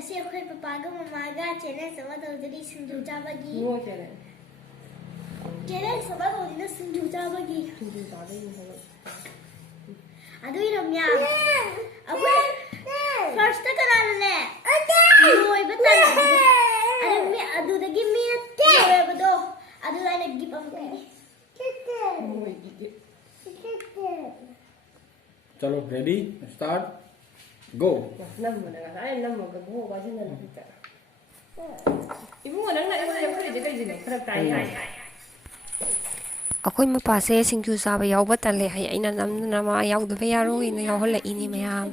ꯉꯁꯤ ꯑꯩꯈꯣꯏ ꯄꯄꯥꯒ ꯃꯃꯥꯒ ꯆꯦꯂꯦꯟꯖ ꯑꯃ ꯇꯧꯖꯔꯤ ꯁꯤꯡꯖꯨ ꯆꯥꯕꯒꯤ ꯆꯦꯂꯦꯟꯖ ꯑꯃ ꯇꯧꯖꯤꯅ ꯁꯤꯡꯖꯨ ꯆꯥꯕꯒꯤ ꯑꯗꯨꯏꯔꯣ ꯃꯌꯥꯝ ꯑꯩꯈꯣꯏ ꯐꯥꯔꯁꯇ ꯀꯅꯥꯅꯅꯦ ꯂꯣꯏꯕ ꯇꯥꯟꯅꯕꯅꯦ ꯑꯗꯨꯗꯒꯤ ꯃꯤꯅ ꯂꯣꯏꯕꯗꯣ ꯑꯗꯨꯗ ꯑꯩꯅ ꯒꯤꯐ ꯑꯃ ꯄꯤꯒꯦ चलो रेडी स्टार्ट गो ꯑꯩꯈꯣꯏ ꯃꯄꯥꯁꯦ ꯁꯤꯡꯖꯨ ꯆꯥꯕ ꯌꯥꯎꯕ ꯇꯜꯂꯦ ꯍꯥꯏ ꯑꯩꯅ ꯅꯝꯗꯅ ꯃꯥ ꯌꯥꯎꯗꯕ ꯌꯥꯔꯣꯏꯅ ꯌꯥꯎꯍꯜꯂꯛꯏꯅꯦ ꯃꯌꯥꯝ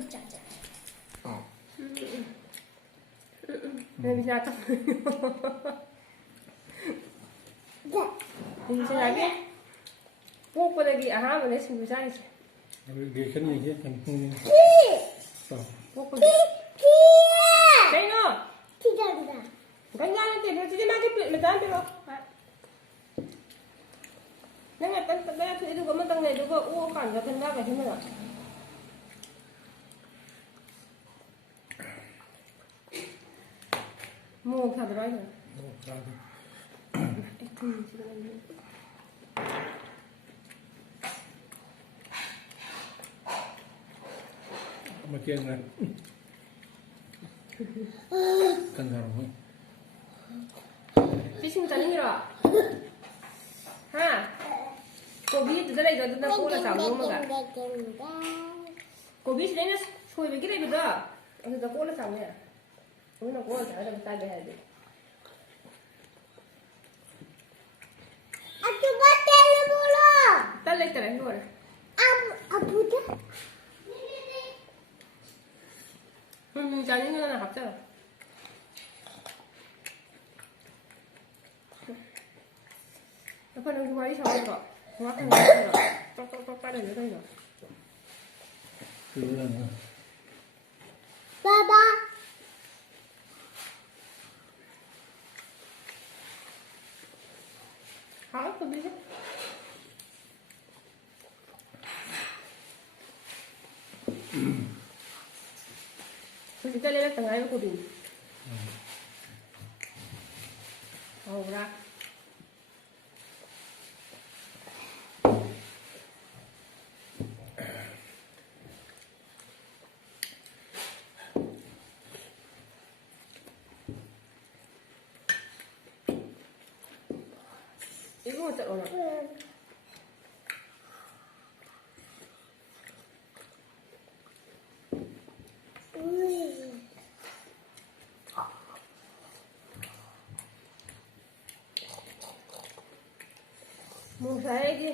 ꯄꯣꯛꯄꯗꯒꯤ ꯑꯍꯥꯟꯕꯅꯦ ꯁꯤꯡꯖꯨ ꯆꯥꯔꯤꯁꯦ ꯀꯩꯅꯣ ꯒꯟꯖꯥ ꯅꯠꯇꯦ ꯁꯤꯗꯤ ꯃꯥꯒꯤ ꯄ꯭ꯂꯦꯠ ꯃꯆꯥ ꯄꯤꯔꯣ ꯅꯪ ꯉꯥꯛꯇꯪ ꯇꯞꯅ ꯌꯥꯊꯣꯛꯑꯦ ꯑꯗꯨꯒ ꯑꯃꯇꯪ ꯂꯩ ꯑꯗꯨꯒ ꯑꯣꯛꯑꯀꯥꯟꯗ ꯒꯟꯖꯥꯒ ꯁꯤꯟꯅꯕ ꯃꯣꯔꯣꯛ ꯊꯥꯗꯔꯣ ꯍꯥꯏꯁꯦ Makin kan kan garam Fishing chaningira ha kobi tuda lai da na ko la sa mo ma ga kobi sile na soi be gire da adu da ko la sa me ko na ko sa da ta ga ha de atu ba tele bolo ta lai ta ho abu da chaningira na kapta apa nang wari sa ko wa kan to da ni da baba ha ko bi kita lihat tengah itu kubing. Oh, berat. Ibu mau cek orang? Mau saya aja.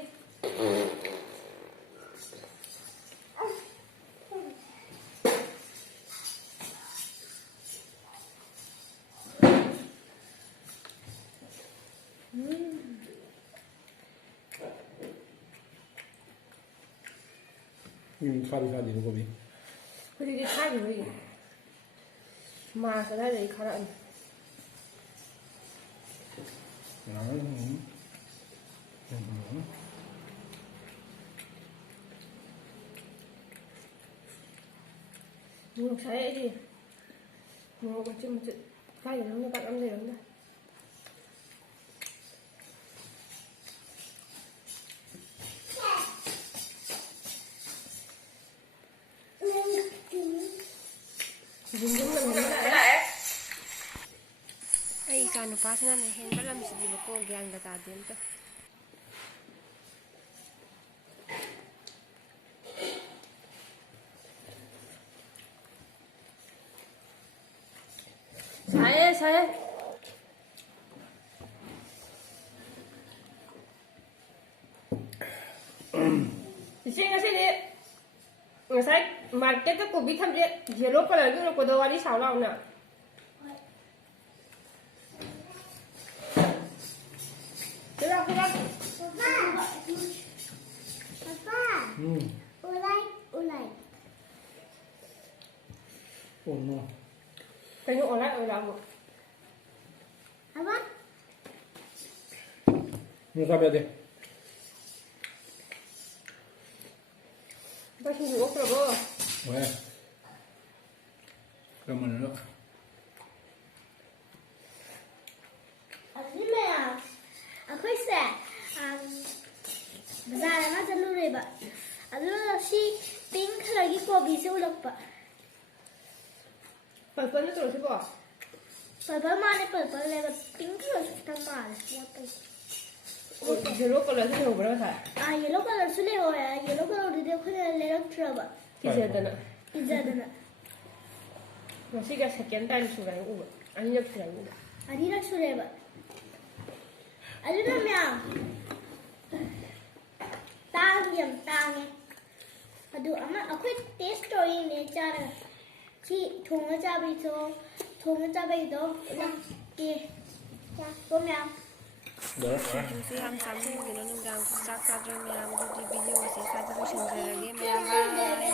Kali itu kopi. Kopi dia kali lagi. Masak aja ikan. Mau saya aja. Mau macam-macam. Kaya lắm các bạn lắm đây. Ay kanu pas na hen balam sidi ko gyang gata din to. Saya. Sini sini. Ngasai market ko bi tham je yellow color ko do wali saw law na. Papa. Ulai. Oh no. Kayo ulai mo. Apa? Não sabe até. Vai fazer outra boa. Ué. Calma, não. ꯎꯔꯦꯕ ꯑꯗꯨꯒ ꯁꯤ ꯄꯤꯡ ꯀꯂꯔꯒꯤ ꯀꯣꯕꯤꯁꯦ ꯎꯔꯛꯄ purple ꯅꯠꯇ꯭ꯔꯣ ꯁꯤꯕꯣ purple ꯃꯥꯜꯂꯦ ꯄꯔꯄꯜꯅꯦꯕ ꯄꯤꯡ ꯀꯂꯔꯁꯨ ꯈꯤꯇꯪ ꯃꯥꯜꯂꯦ yellow ꯀꯂꯔꯁꯨ ꯂꯩꯍꯧꯕ꯭ꯔꯥ ꯉꯁꯥꯏ yellow ꯀꯂꯔꯁꯨ ꯂꯩꯍꯧꯋꯦ yellow ꯀꯂꯔꯗꯨꯗꯤ ꯑꯩꯈꯣꯏꯅ ꯂꯩꯔꯛꯇ꯭ꯔꯕ ꯀꯤꯖꯗꯅ ꯀꯤꯖꯗꯅ ꯉꯁꯤꯒ ꯁꯦꯀꯦꯟ ꯇꯥꯏꯝ ꯁꯨꯔꯦ ꯎꯕ ꯑꯅꯤꯔꯛ ꯁꯨꯔꯦ ꯎꯕ ꯑꯅꯤꯔꯛ ꯁꯨꯔꯦꯕ ꯑꯗꯨꯅ ꯃꯌꯥꯝ ꯇꯥꯡꯗꯤ ꯌꯥꯝ ꯇꯥꯡꯉꯦ ꯑꯗꯨ ꯑꯃ ꯑꯩꯈꯣꯏ ꯇꯦꯁ ꯇꯧꯔꯤꯅꯦ ꯆꯥꯔꯒ ꯁꯤ ꯊꯣꯡꯉ ꯆꯥꯕꯩꯗꯣ ꯎꯠꯂꯛꯀꯦ ꯀꯣ ꯃꯌꯥꯝ ꯑꯗꯨꯁꯨ ꯌꯥꯝ ꯆꯥꯃꯟꯕꯒꯤꯅ ꯅꯨꯡꯗꯥꯡꯁꯨ ꯆꯥꯛ ꯆꯥꯗ꯭ꯔꯦ ꯃꯌꯥꯝ ꯑꯗꯨꯗꯤ ꯚꯤꯗꯤꯑꯣꯁꯦ ꯁ꯭ꯋꯥꯏꯗ ꯂꯣꯏꯁꯤꯟꯖꯔꯒꯦ ꯃꯌꯥꯝ ꯕꯥꯏ